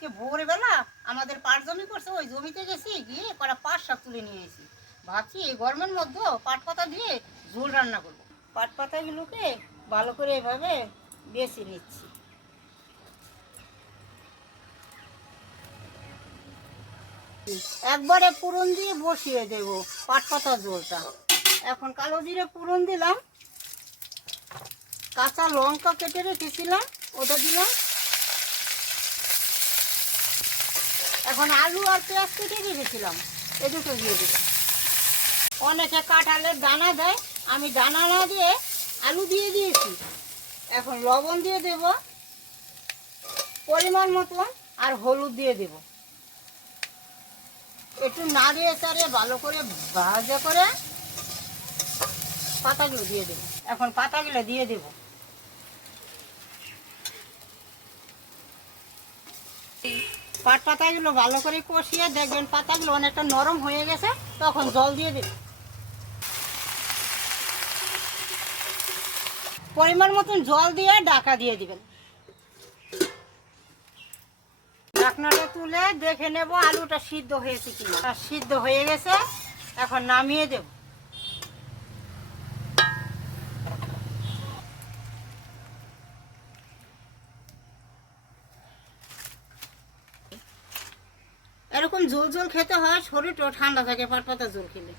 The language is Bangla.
আজকে ভোরবেলা আমাদের পাট জমি করছে, ওই জমিতে গেছি, গিয়ে কটা পাট শাক তুলে নিয়ে এসেছি। ভাবছি এই গরমের মধ্যে পাট পাতা দিয়ে ঝোল রান্না করবো। পাট পাতাগুলোকে ভালো করে এভাবে বেছে নিচ্ছি। একবারে পুরন দিয়ে বসিয়ে দেবো পাট পাতা ঝোলটা। এখন কালো জিরে পুরন দিলাম, কাঁচা লঙ্কা কেটে রেখেছিলাম ওটা দিলাম। এখন আলু আর পেঁয়াজ কেটে রেখেছিলাম, এ দুটো দিয়ে দিলাম। অনেকে কাঁঠালের দানা দেয়, আমি দানা না দিয়ে আলু দিয়ে দিয়েছি। এখন লবণ দিয়ে দেব পরিমাণ মতন, আর হলুদ দিয়ে দেব। একটু নাড়িয়ে চাড়িয়ে ভালো করে ভাজা করে পাতাগুলো দিয়ে দেব। এখন পাতাগুলো দিয়ে দেব। পাট পাতাগুলো ভালো করে কষিয়ে দেখবেন পাতাগুলো অনেকটা নরম হয়ে গেছে, তখন জল দিয়ে দেব। পরিমাণ মতন জল দিয়ে ঢাকা দিয়ে দিবেন। ঢাকনাটা তুলে দেখে নেব আলুটা সিদ্ধ হয়েছে কিনা। সিদ্ধ হয়ে গেছে, এখন নামিয়ে দেব। এরকম ঝোল ঝোল খেতে হয়, শরীরটাও ঠান্ডা থাকে পাট পাতা ঝোল খেলে।